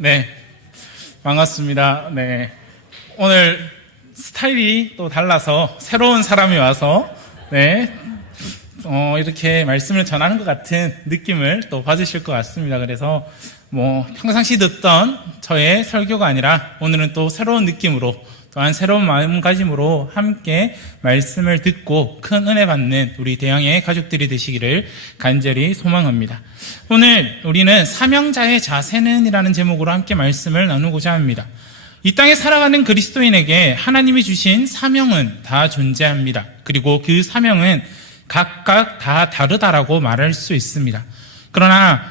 네, 반갑습니다. 네, 오늘 스타일이 또 달라서 새로운 사람이 와서 이렇게 말씀을 전하는 것 같은 느낌을 또 받으실 것 같습니다. 그래서 평상시 듣던 저의 설교가 아니라 오늘은 또 새로운 느낌으로 또한 새로운 마음가짐으로 함께 말씀을 듣고 큰 은혜 받는 우리 대양의 가족들이 되시기를 간절히 소망합니다. 오늘 우리는 사명자의 자세는 이라는 제목으로 함께 말씀을 나누고자 합니다. 이 땅에 살아가는 그리스도인에게 하나님이 주신 사명은 다 존재합니다. 그리고 그 사명은 각각 다 다르다라고 말할 수 있습니다. 그러나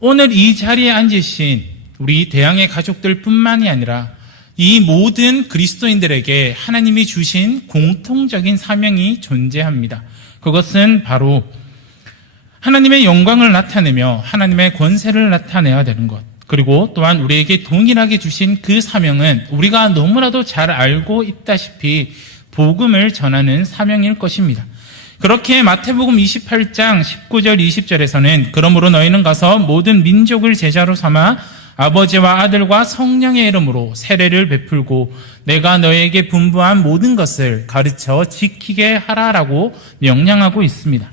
오늘 이 자리에 앉으신 우리 대양의 가족들 뿐만이 아니라 이 모든 그리스도인들에게 하나님이 주신 공통적인 사명이 존재합니다. 그것은 바로 하나님의 영광을 나타내며 하나님의 권세를 나타내야 되는 것, 그리고 또한 우리에게 동일하게 주신 그 사명은 우리가 너무나도 잘 알고 있다시피 복음을 전하는 사명일 것입니다. 그렇게 마태복음 28장 19절 20절에서는 그러므로 너희는 가서 모든 민족을 제자로 삼아 아버지와 아들과 성령의 이름으로 세례를 베풀고 내가 너희에게 분부한 모든 것을 가르쳐 지키게 하라라고 명령하고 있습니다.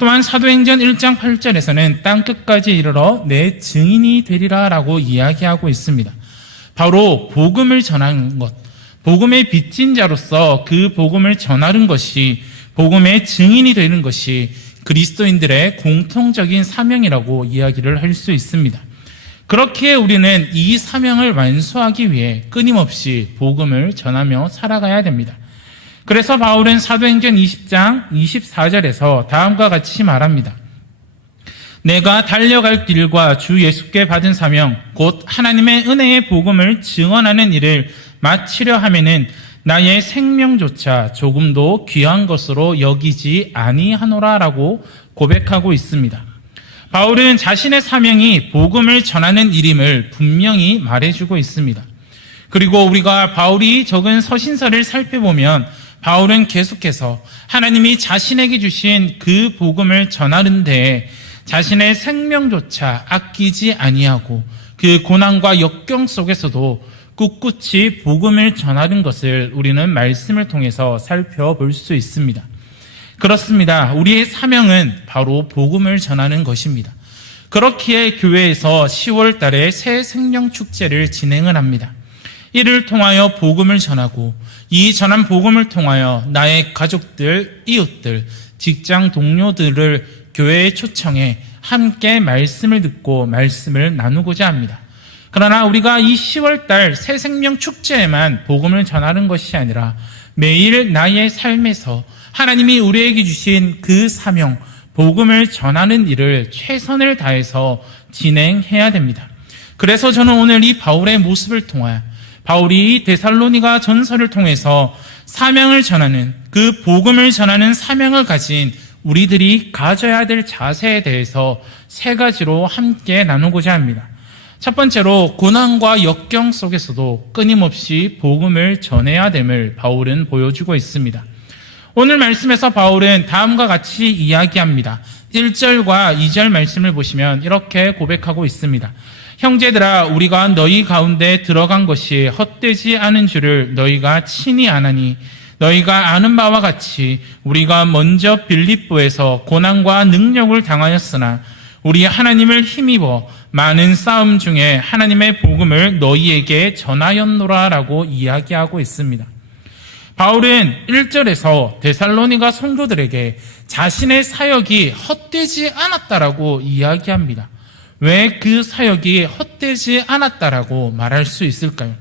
또한 사도행전 1장 8절에서는 땅끝까지 이르러 내 증인이 되리라라고 이야기하고 있습니다. 바로 복음을 전하는 것, 복음의 빚진 자로서 그 복음을 전하는 것이, 복음의 증인이 되는 것이 그리스도인들의 공통적인 사명이라고 이야기를 할 수 있습니다. 그렇게 우리는 이 사명을 완수하기 위해 끊임없이 복음을 전하며 살아가야 됩니다. 그래서 바울은 사도행전 20장 24절에서 다음과 같이 말합니다. 내가 달려갈 길과 주 예수께 받은 사명 곧 하나님의 은혜의 복음을 증언하는 일을 마치려 하면은 나의 생명조차 조금도 귀한 것으로 여기지 아니하노라라고 고백하고 있습니다. 바울은 자신의 사명이 복음을 전하는 일임을 분명히 말해주고 있습니다. 그리고 우리가 바울이 적은 서신서를 살펴보면 바울은 계속해서 하나님이 자신에게 주신 그 복음을 전하는 데에 자신의 생명조차 아끼지 아니하고 그 고난과 역경 속에서도 꿋꿋이 복음을 전하는 것을 우리는 말씀을 통해서 살펴볼 수 있습니다. 그렇습니다. 우리의 사명은 바로 복음을 전하는 것입니다. 그렇기에 교회에서 10월 달에 새 생명 축제를 진행을 합니다. 이를 통하여 복음을 전하고 이 전한 복음을 통하여 나의 가족들, 이웃들, 직장 동료들을 교회에 초청해 함께 말씀을 듣고 말씀을 나누고자 합니다. 그러나 우리가 이 10월 달 새 생명 축제에만 복음을 전하는 것이 아니라 매일 나의 삶에서 하나님이 우리에게 주신 그 사명, 복음을 전하는 일을 최선을 다해서 진행해야 됩니다. 그래서 저는 오늘 이 바울의 모습을 통하여 바울이 데살로니가 전서를 통해서 사명을 전하는, 그 복음을 전하는 사명을 가진 우리들이 가져야 될 자세에 대해서 세 가지로 함께 나누고자 합니다. 첫 번째로 고난과 역경 속에서도 끊임없이 복음을 전해야 됨을 바울은 보여주고 있습니다. 오늘 말씀에서 바울은 다음과 같이 이야기합니다. 1절과 2절 말씀을 보시면 이렇게 고백하고 있습니다. 형제들아, 우리가 너희 가운데 들어간 것이 헛되지 않은 줄을 너희가 친히 아나니 너희가 아는 바와 같이 우리가 먼저 빌립보에서 고난과 능력을 당하였으나 우리 하나님을 힘입어 많은 싸움 중에 하나님의 복음을 너희에게 전하였노라라고 이야기하고 있습니다. 바울은 1절에서 데살로니가 성도들에게 자신의 사역이 헛되지 않았다라고 이야기합니다. 왜 그 사역이 헛되지 않았다라고 말할 수 있을까요?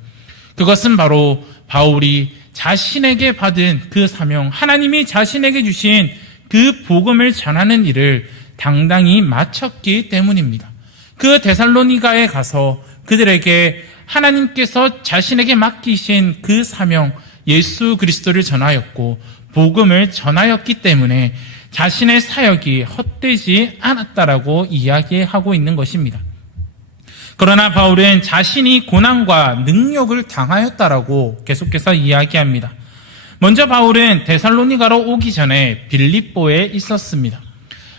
그것은 바로 바울이 자신에게 받은 그 사명, 하나님이 자신에게 주신 그 복음을 전하는 일을 당당히 마쳤기 때문입니다. 그 데살로니가에 가서 그들에게 하나님께서 자신에게 맡기신 그 사명, 예수 그리스도를 전하였고 복음을 전하였기 때문에 자신의 사역이 헛되지 않았다라고 이야기하고 있는 것입니다. 그러나 바울은 자신이 고난과 능력을 당하였다라고 계속해서 이야기합니다. 먼저 바울은 데살로니가로 오기 전에 빌립보에 있었습니다.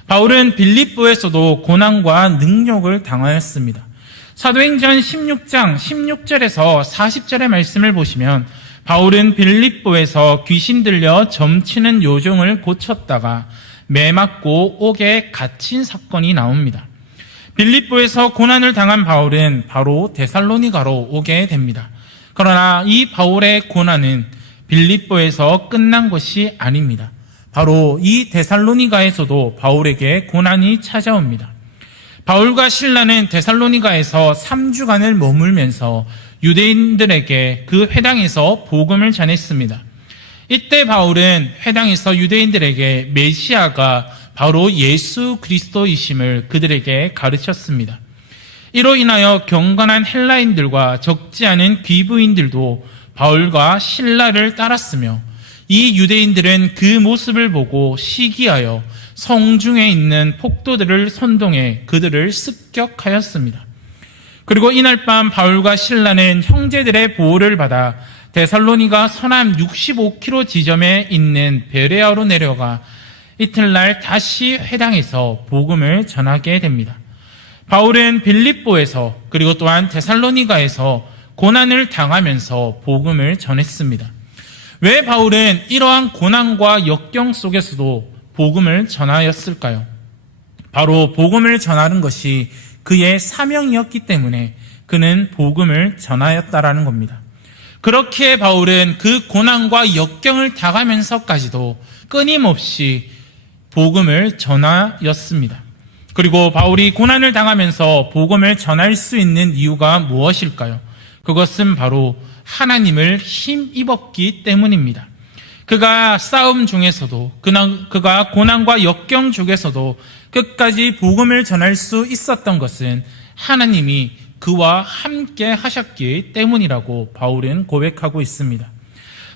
바울은 빌립보에서도 고난과 능력을 당하였습니다. 사도행전 16장 16절에서 40절의 말씀을 보시면 바울은 빌립보에서 귀신 들려 점치는 요정을 고쳤다가 매 맞고 옥에 갇힌 사건이 나옵니다. 빌립보에서 고난을 당한 바울은 바로 데살로니가로 오게 됩니다. 그러나 이 바울의 고난은 빌립보에서 끝난 것이 아닙니다. 바로 이 데살로니가에서도 바울에게 고난이 찾아옵니다. 바울과 실라는 데살로니가에서 3주간을 머물면서 유대인들에게 그 회당에서 복음을 전했습니다. 이때 바울은 회당에서 유대인들에게 메시아가 바로 예수 그리스도이심을 그들에게 가르쳤습니다. 이로 인하여 경건한 헬라인들과 적지 않은 귀부인들도 바울과 실라를 따랐으며 이 유대인들은 그 모습을 보고 시기하여 성중에 있는 폭도들을 선동해 그들을 습격하였습니다. 그리고 이날 밤 바울과 실라는 형제들의 보호를 받아 데살로니가 서남 65km 지점에 있는 베레아로 내려가 이틀날 다시 회당에서 복음을 전하게 됩니다. 바울은 빌립보에서 그리고 또한 데살로니가에서 고난을 당하면서 복음을 전했습니다. 왜 바울은 이러한 고난과 역경 속에서도 복음을 전하였을까요? 바로 복음을 전하는 것이 그의 사명이었기 때문에 그는 복음을 전하였다라는 겁니다. 그렇게 바울은 그 고난과 역경을 당하면서까지도 끊임없이 복음을 전하였습니다. 그리고 바울이 고난을 당하면서 복음을 전할 수 있는 이유가 무엇일까요? 그것은 바로 하나님을 힘입었기 때문입니다. 그가 싸움 중에서도 그가 고난과 역경 중에서도 끝까지 복음을 전할 수 있었던 것은 하나님이 그와 함께 하셨기 때문이라고 바울은 고백하고 있습니다.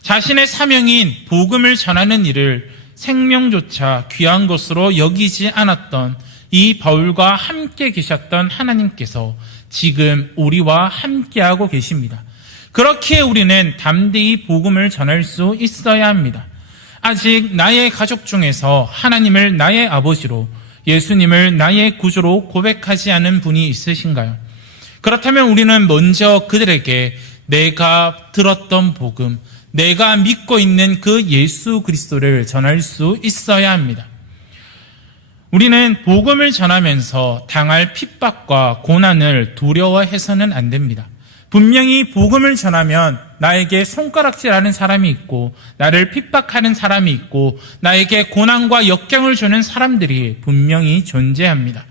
자신의 사명인 복음을 전하는 일을 생명조차 귀한 것으로 여기지 않았던 이 바울과 함께 계셨던 하나님께서 지금 우리와 함께하고 계십니다. 그렇게 우리는 담대히 복음을 전할 수 있어야 합니다. 아직 나의 가족 중에서 하나님을 나의 아버지로, 예수님을 나의 구주로 고백하지 않은 분이 있으신가요? 그렇다면 우리는 먼저 그들에게 내가 들었던 복음, 내가 믿고 있는 그 예수 그리스도를 전할 수 있어야 합니다. 우리는 복음을 전하면서 당할 핍박과 고난을 두려워해서는 안 됩니다. 분명히 복음을 전하면 나에게 손가락질하는 사람이 있고 나를 핍박하는 사람이 있고 나에게 고난과 역경을 주는 사람들이 분명히 존재합니다.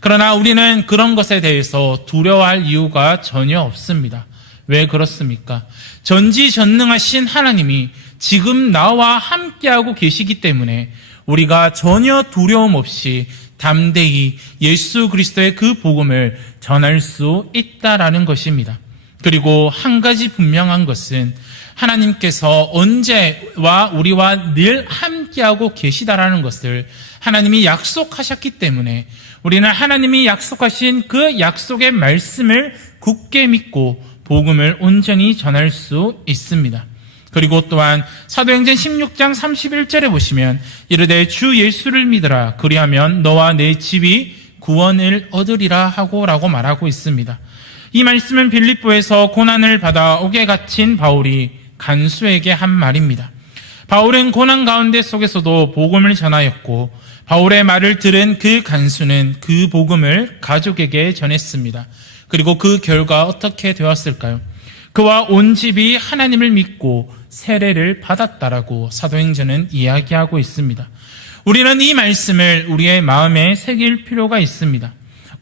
그러나 우리는 그런 것에 대해서 두려워할 이유가 전혀 없습니다. 왜 그렇습니까? 전지전능하신 하나님이 지금 나와 함께하고 계시기 때문에 우리가 전혀 두려움 없이 담대히 예수 그리스도의 그 복음을 전할 수 있다라는 것입니다. 그리고 한 가지 분명한 것은 하나님께서 언제와 우리와 늘 함께하고 계시다라는 것을 하나님이 약속하셨기 때문에 우리는 하나님이 약속하신 그 약속의 말씀을 굳게 믿고 복음을 온전히 전할 수 있습니다. 그리고 또한 사도행전 16장 31절에 보시면 이르되 주 예수를 믿으라 그리하면 너와 내 집이 구원을 얻으리라 라고 말하고 있습니다. 이 말씀은 빌립보에서 고난을 받아 옥에 갇힌 바울이 간수에게 한 말입니다. 바울은 고난 가운데 속에서도 복음을 전하였고 바울의 말을 들은 그 간수는 그 복음을 가족에게 전했습니다. 그리고 그 결과 어떻게 되었을까요? 그와 온 집이 하나님을 믿고 세례를 받았다라고 사도행전은 이야기하고 있습니다. 우리는 이 말씀을 우리의 마음에 새길 필요가 있습니다.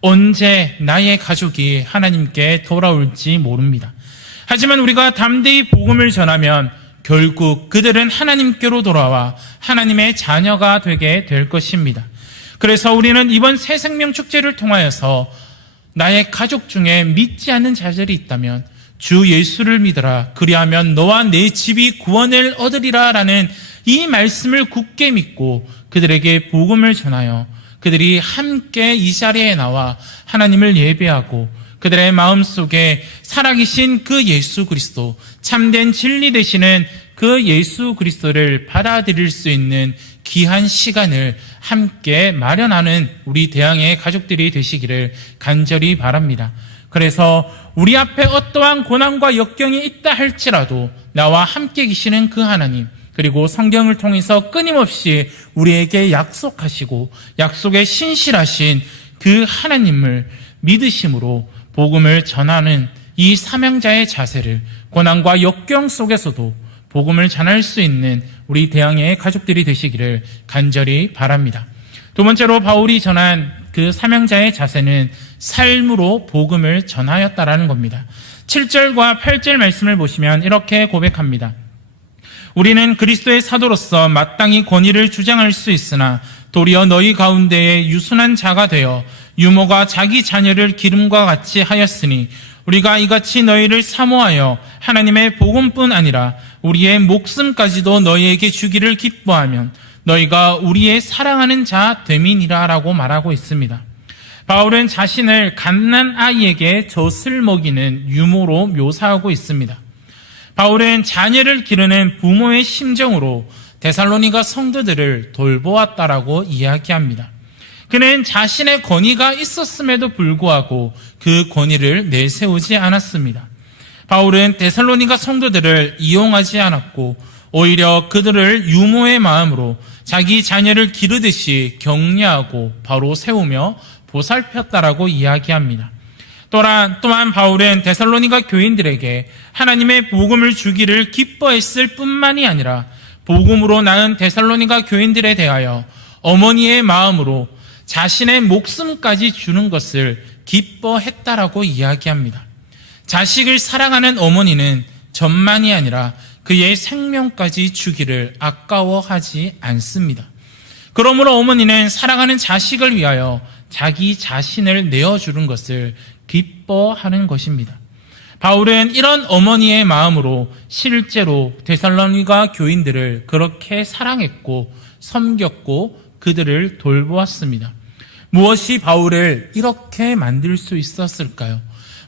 언제 나의 가족이 하나님께 돌아올지 모릅니다. 하지만 우리가 담대히 복음을 전하면 결국 그들은 하나님께로 돌아와 하나님의 자녀가 되게 될 것입니다. 그래서 우리는 이번 새 생명 축제를 통하여서 나의 가족 중에 믿지 않는 자들이 있다면 주 예수를 믿어라 그리하면 너와 내 집이 구원을 얻으리라 라는 이 말씀을 굳게 믿고 그들에게 복음을 전하여 그들이 함께 이 자리에 나와 하나님을 예배하고 그들의 마음속에 살아계신 그 예수 그리스도, 참된 진리 되시는 그 예수 그리스도를 받아들일 수 있는 귀한 시간을 함께 마련하는 우리 대항의 가족들이 되시기를 간절히 바랍니다. 그래서 우리 앞에 어떠한 고난과 역경이 있다 할지라도 나와 함께 계시는 그 하나님, 그리고 성경을 통해서 끊임없이 우리에게 약속하시고 약속에 신실하신 그 하나님을 믿으심으로 복음을 전하는 이 사명자의 자세를 고난과 역경 속에서도 복음을 전할 수 있는 우리 대항해의 가족들이 되시기를 간절히 바랍니다. 두 번째로 바울이 전한 그 사명자의 자세는 삶으로 복음을 전하였다라는 겁니다. 7절과 8절 말씀을 보시면 이렇게 고백합니다. 우리는 그리스도의 사도로서 마땅히 권위를 주장할 수 있으나 도리어 너희 가운데에 유순한 자가 되어 유모가 자기 자녀를 기름과 같이 하였으니 우리가 이같이 너희를 사모하여 하나님의 복음뿐 아니라 우리의 목숨까지도 너희에게 주기를 기뻐하면 너희가 우리의 사랑하는 자 됨이니라 라고 말하고 있습니다. 바울은 자신을 갓난 아이에게 젖을 먹이는 유모로 묘사하고 있습니다. 바울은 자녀를 기르는 부모의 심정으로 데살로니가 성도들을 돌보았다라고 이야기합니다. 그는 자신의 권위가 있었음에도 불구하고 그 권위를 내세우지 않았습니다. 바울은 데살로니가 성도들을 이용하지 않았고 오히려 그들을 유모의 마음으로 자기 자녀를 기르듯이 격려하고 바로 세우며 보살폈다라고 이야기합니다. 또한 바울은 데살로니가 교인들에게 하나님의 복음을 주기를 기뻐했을 뿐만이 아니라 복음으로 낳은 데살로니가 교인들에 대하여 어머니의 마음으로 자신의 목숨까지 주는 것을 기뻐했다라고 이야기합니다. 자식을 사랑하는 어머니는 전만이 아니라 그의 생명까지 주기를 아까워하지 않습니다. 그러므로 어머니는 사랑하는 자식을 위하여 자기 자신을 내어주는 것을 기뻐하는 것입니다. 바울은 이런 어머니의 마음으로 실제로 데살로니가 교인들을 그렇게 사랑했고 섬겼고 그들을 돌보았습니다. 무엇이 바울을 이렇게 만들 수 있었을까요?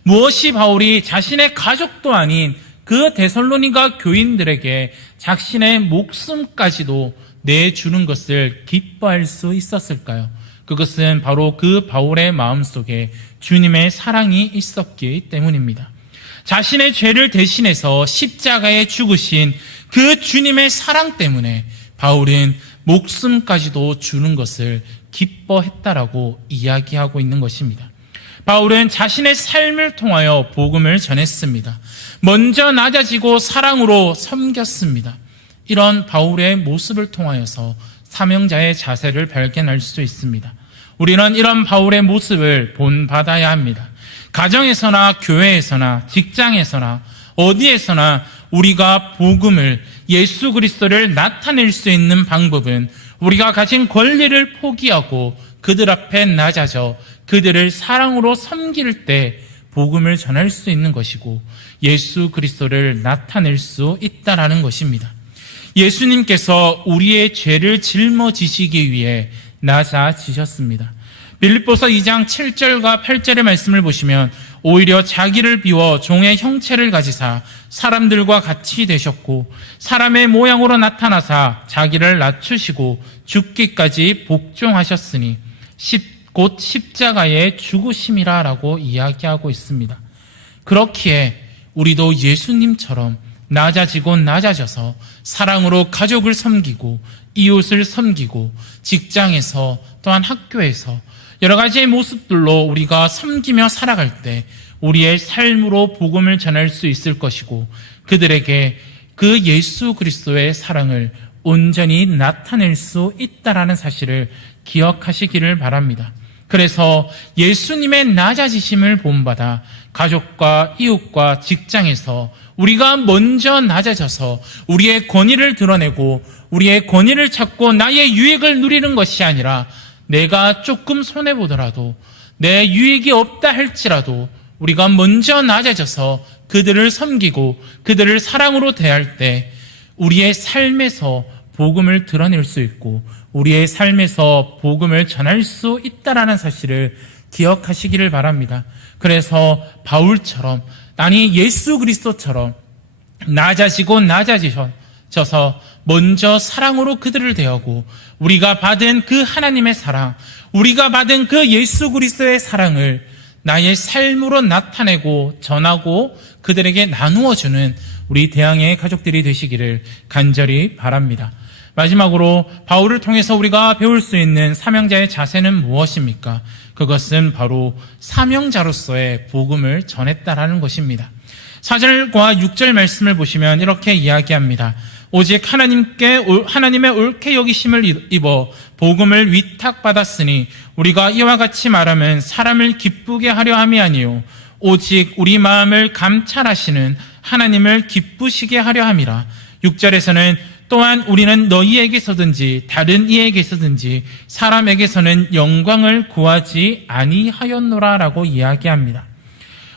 무엇이 바울이 자신의 가족도 아닌 그 데살로니가 교인들에게 자신의 목숨까지도 내주는 것을 기뻐할 수 있었을까요? 그것은 바로 그 바울의 마음속에 주님의 사랑이 있었기 때문입니다. 자신의 죄를 대신해서 십자가에 죽으신 그 주님의 사랑 때문에 바울은 목숨까지도 주는 것을 기뻐했다라고 이야기하고 있는 것입니다. 바울은 자신의 삶을 통하여 복음을 전했습니다. 먼저 낮아지고 사랑으로 섬겼습니다. 이런 바울의 모습을 통하여서 사명자의 자세를 발견할 수 있습니다. 우리는 이런 바울의 모습을 본받아야 합니다. 가정에서나 교회에서나 직장에서나 어디에서나 우리가 복음을, 예수 그리스도를 나타낼 수 있는 방법은 우리가 가진 권리를 포기하고 그들 앞에 낮아져 그들을 사랑으로 섬길 때 복음을 전할 수 있는 것이고 예수 그리스도를 나타낼 수 있다라는 것입니다. 예수님께서 우리의 죄를 짊어지시기 위해 낮아지셨습니다. 빌립보서 2장 7절과 8절의 말씀을 보시면 오히려 자기를 비워 종의 형체를 가지사 사람들과 같이 되셨고 사람의 모양으로 나타나사 자기를 낮추시고 죽기까지 복종하셨으니 곧 십자가의 죽으심이라 라고 이야기하고 있습니다. 그렇기에 우리도 예수님처럼 낮아지고 낮아져서 사랑으로 가족을 섬기고 이웃을 섬기고 직장에서 또한 학교에서 여러 가지의 모습들로 우리가 섬기며 살아갈 때 우리의 삶으로 복음을 전할 수 있을 것이고 그들에게 그 예수 그리스도의 사랑을 온전히 나타낼 수 있다라는 사실을 기억하시기를 바랍니다. 그래서 예수님의 낮아지심을 본받아 가족과 이웃과 직장에서 우리가 먼저 낮아져서 우리의 권위를 드러내고 우리의 권위를 찾고 나의 유익을 누리는 것이 아니라 내가 조금 손해보더라도 내 유익이 없다 할지라도 우리가 먼저 낮아져서 그들을 섬기고 그들을 사랑으로 대할 때 우리의 삶에서 복음을 드러낼 수 있고 우리의 삶에서 복음을 전할 수 있다라는 사실을 기억하시기를 바랍니다. 그래서 바울처럼 아니 예수 그리스도처럼 낮아지고 낮아져서 먼저 사랑으로 그들을 대하고 우리가 받은 그 하나님의 사랑, 우리가 받은 그 예수 그리스도의 사랑을 나의 삶으로 나타내고 전하고 그들에게 나누어주는 우리 대항의 가족들이 되시기를 간절히 바랍니다. 마지막으로 바울을 통해서 우리가 배울 수 있는 사명자의 자세는 무엇입니까? 그것은 바로 사명자로서의 복음을 전했다라는 것입니다. 4절과 6절 말씀을 보시면 이렇게 이야기합니다. 오직 하나님의 옳게 여기심을 입어 복음을 위탁받았으니 우리가 이와 같이 말하면 사람을 기쁘게 하려 함이 아니요 오직 우리 마음을 감찰하시는 하나님을 기쁘시게 하려 함이라. 6절에서는 또한 우리는 너희에게서든지 다른 이에게서든지 사람에게서는 영광을 구하지 아니하였노라 라고 이야기합니다.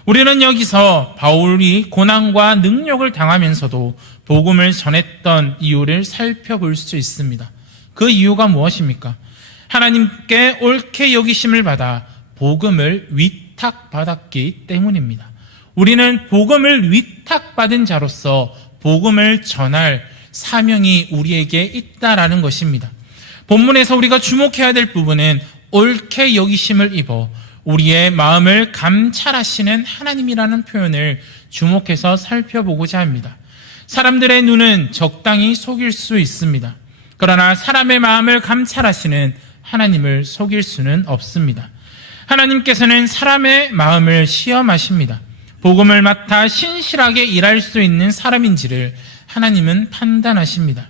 우리는 여기서 바울이 고난과 능력을 당하면서도 복음을 전했던 이유를 살펴볼 수 있습니다. 그 이유가 무엇입니까? 하나님께 옳게 여기심을 받아 복음을 위탁받았기 때문입니다. 우리는 복음을 위탁받은 자로서 복음을 전할 사명이 우리에게 있다라는 것입니다. 본문에서 우리가 주목해야 될 부분은 옳게 여기심을 입어 우리의 마음을 감찰하시는 하나님이라는 표현을 주목해서 살펴보고자 합니다. 사람들의 눈은 적당히 속일 수 있습니다. 그러나 사람의 마음을 감찰하시는 하나님을 속일 수는 없습니다. 하나님께서는 사람의 마음을 시험하십니다. 복음을 맡아 신실하게 일할 수 있는 사람인지를 하나님은 판단하십니다.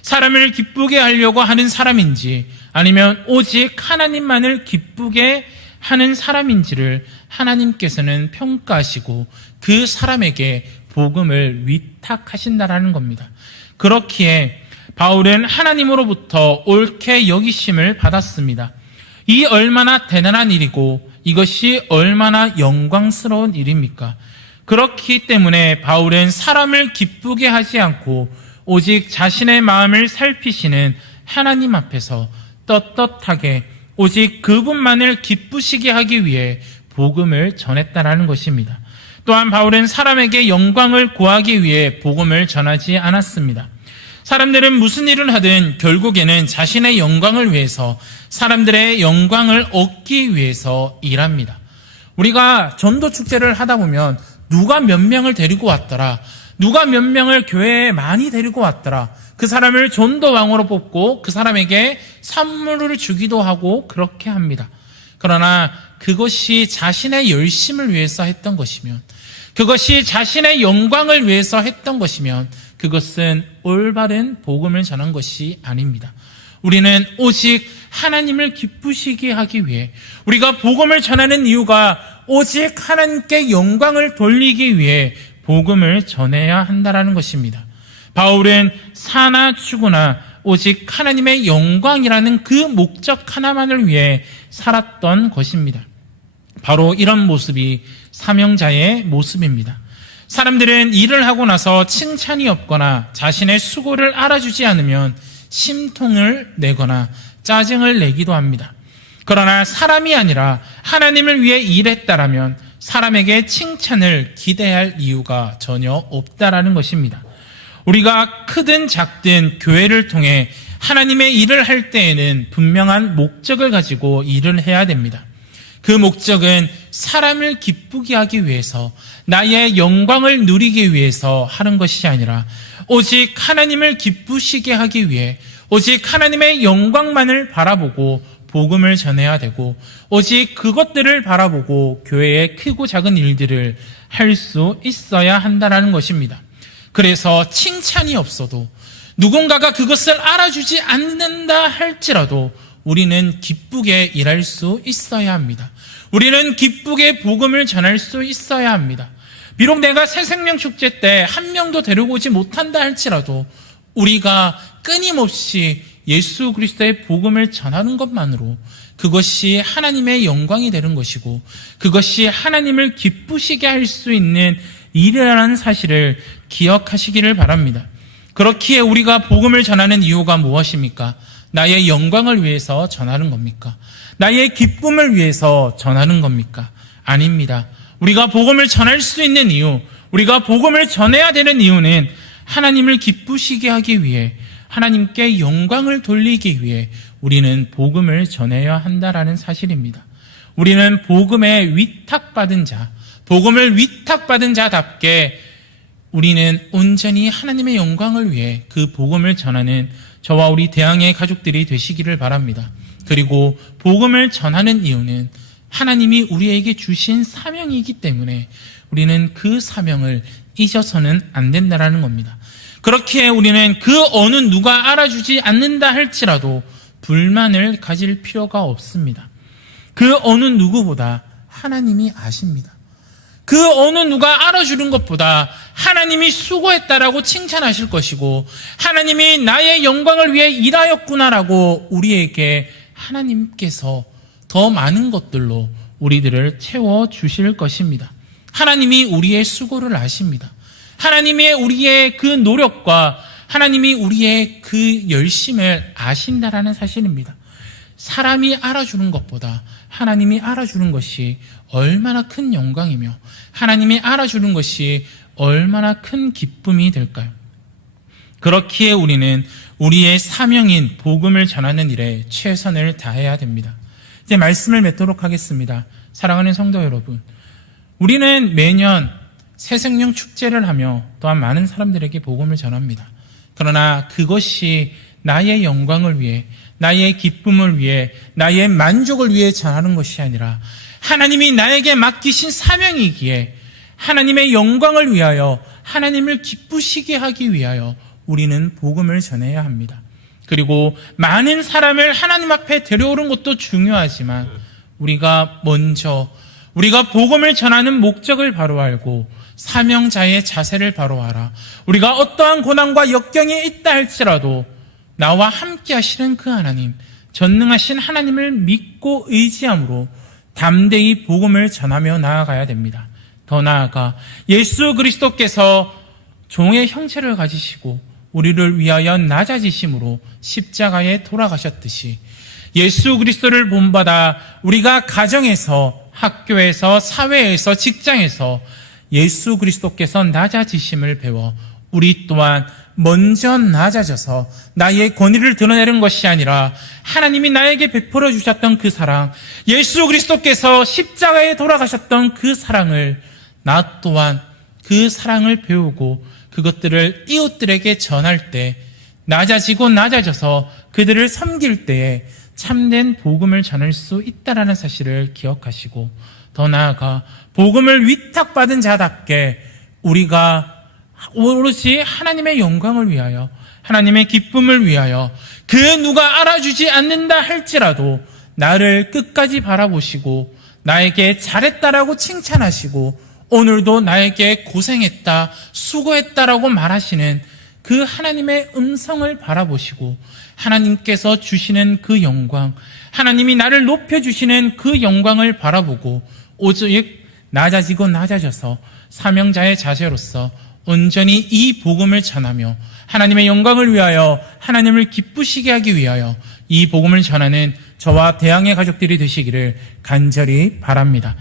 사람을 기쁘게 하려고 하는 사람인지 아니면 오직 하나님만을 기쁘게 하는 사람인지를 하나님께서는 평가하시고 그 사람에게 복음을 위탁하신다라는 겁니다. 그렇기에 바울은 하나님으로부터 옳게 여기심을 받았습니다. 이 얼마나 대단한 일이고 이것이 얼마나 영광스러운 일입니까? 그렇기 때문에 바울은 사람을 기쁘게 하지 않고 오직 자신의 마음을 살피시는 하나님 앞에서 떳떳하게 오직 그분만을 기쁘시게 하기 위해 복음을 전했다라는 것입니다. 또한 바울은 사람에게 영광을 구하기 위해 복음을 전하지 않았습니다. 사람들은 무슨 일을 하든 결국에는 자신의 영광을 위해서 사람들의 영광을 얻기 위해서 일합니다. 우리가 전도 축제를 하다 보면 누가 몇 명을 데리고 왔더라, 누가 몇 명을 교회에 많이 데리고 왔더라, 그 사람을 전도왕으로 뽑고 그 사람에게 선물을 주기도 하고 그렇게 합니다. 그러나 그것이 자신의 열심을 위해서 했던 것이면, 그것이 자신의 영광을 위해서 했던 것이면 그것은 올바른 복음을 전한 것이 아닙니다. 우리는 오직 하나님을 기쁘시게 하기 위해, 우리가 복음을 전하는 이유가 오직 하나님께 영광을 돌리기 위해 복음을 전해야 한다는 것입니다. 바울은 사나 죽으나 오직 하나님의 영광이라는 그 목적 하나만을 위해 살았던 것입니다. 바로 이런 모습이 사명자의 모습입니다. 사람들은 일을 하고 나서 칭찬이 없거나 자신의 수고를 알아주지 않으면 심통을 내거나 짜증을 내기도 합니다. 그러나 사람이 아니라 하나님을 위해 일했다라면 사람에게 칭찬을 기대할 이유가 전혀 없다라는 것입니다. 우리가 크든 작든 교회를 통해 하나님의 일을 할 때에는 분명한 목적을 가지고 일을 해야 됩니다. 그 목적은 사람을 기쁘게 하기 위해서, 나의 영광을 누리기 위해서 하는 것이 아니라 오직 하나님을 기쁘시게 하기 위해 오직 하나님의 영광만을 바라보고 복음을 전해야 되고, 오직 그것들을 바라보고 교회의 크고 작은 일들을 할 수 있어야 한다는 것입니다. 그래서 칭찬이 없어도, 누군가가 그것을 알아주지 않는다 할지라도 우리는 기쁘게 일할 수 있어야 합니다. 우리는 기쁘게 복음을 전할 수 있어야 합니다. 비록 내가 새생명 축제 때 한 명도 데리고 오지 못한다 할지라도 우리가 끊임없이 예수 그리스도의 복음을 전하는 것만으로 그것이 하나님의 영광이 되는 것이고, 그것이 하나님을 기쁘시게 할 수 있는 일이라는 사실을 기억하시기를 바랍니다. 그렇기에 우리가 복음을 전하는 이유가 무엇입니까? 나의 영광을 위해서 전하는 겁니까? 나의 기쁨을 위해서 전하는 겁니까? 아닙니다. 우리가 복음을 전할 수 있는 이유, 우리가 복음을 전해야 되는 이유는 하나님을 기쁘시게 하기 위해, 하나님께 영광을 돌리기 위해 우리는 복음을 전해야 한다라는 사실입니다. 우리는 복음에 위탁받은 자, 복음을 위탁받은 자답게 우리는 온전히 하나님의 영광을 위해 그 복음을 전하는 저와 우리 대항의 가족들이 되시기를 바랍니다. 그리고 복음을 전하는 이유는 하나님이 우리에게 주신 사명이기 때문에 우리는 그 사명을 잊어서는 안 된다는 겁니다. 그렇게 우리는 그 어느 누가 알아주지 않는다 할지라도 불만을 가질 필요가 없습니다. 그 어느 누구보다 하나님이 아십니다. 그 어느 누가 알아주는 것보다 하나님이 수고했다라고 칭찬하실 것이고 하나님이 나의 영광을 위해 일하였구나라고 우리에게 하나님께서 더 많은 것들로 우리들을 채워주실 것입니다. 하나님이 우리의 수고를 아십니다. 하나님의 우리의 그 노력과 하나님이 우리의 그 열심을 아신다라는 사실입니다. 사람이 알아주는 것보다 하나님이 알아주는 것이 얼마나 큰 영광이며 하나님이 알아주는 것이 얼마나 큰 기쁨이 될까요? 그렇기에 우리는 우리의 사명인 복음을 전하는 일에 최선을 다해야 됩니다. 이제 말씀을 맺도록 하겠습니다. 사랑하는 성도 여러분, 우리는 매년 새생명 축제를 하며 또한 많은 사람들에게 복음을 전합니다. 그러나 그것이 나의 영광을 위해, 나의 기쁨을 위해, 나의 만족을 위해 전하는 것이 아니라 하나님이 나에게 맡기신 사명이기에 하나님의 영광을 위하여, 하나님을 기쁘시게 하기 위하여 우리는 복음을 전해야 합니다. 그리고 많은 사람을 하나님 앞에 데려오는 것도 중요하지만 우리가 먼저 우리가 복음을 전하는 목적을 바로 알고 사명자의 자세를 바로 알아 우리가 어떠한 고난과 역경이 있다 할지라도 나와 함께 하시는 그 하나님, 전능하신 하나님을 믿고 의지함으로 담대히 복음을 전하며 나아가야 됩니다. 더 나아가 예수 그리스도께서 종의 형체를 가지시고 우리를 위하여 낮아지심으로 십자가에 돌아가셨듯이 예수 그리스도를 본받아 우리가 가정에서, 학교에서, 사회에서, 직장에서 예수 그리스도께서 낮아지심을 배워 우리 또한 먼저 낮아져서 나의 권위를 드러내는 것이 아니라 하나님이 나에게 베풀어 주셨던 그 사랑, 예수 그리스도께서 십자가에 돌아가셨던 그 사랑을 나 또한 그 사랑을 배우고 그것들을 이웃들에게 전할 때 낮아지고 낮아져서 그들을 섬길 때에 참된 복음을 전할 수 있다는 사실을 기억하시고 더 나아가 복음을 위탁받은 자답게 우리가 오롯이 하나님의 영광을 위하여, 하나님의 기쁨을 위하여 그 누가 알아주지 않는다 할지라도 나를 끝까지 바라보시고 나에게 잘했다라고 칭찬하시고 오늘도 나에게 고생했다, 수고했다라고 말하시는 그 하나님의 음성을 바라보시고 하나님께서 주시는 그 영광, 하나님이 나를 높여주시는 그 영광을 바라보고 오직 낮아지고 낮아져서 사명자의 자세로서 온전히 이 복음을 전하며 하나님의 영광을 위하여, 하나님을 기쁘시게 하기 위하여 이 복음을 전하는 저와 대항의 가족들이 되시기를 간절히 바랍니다.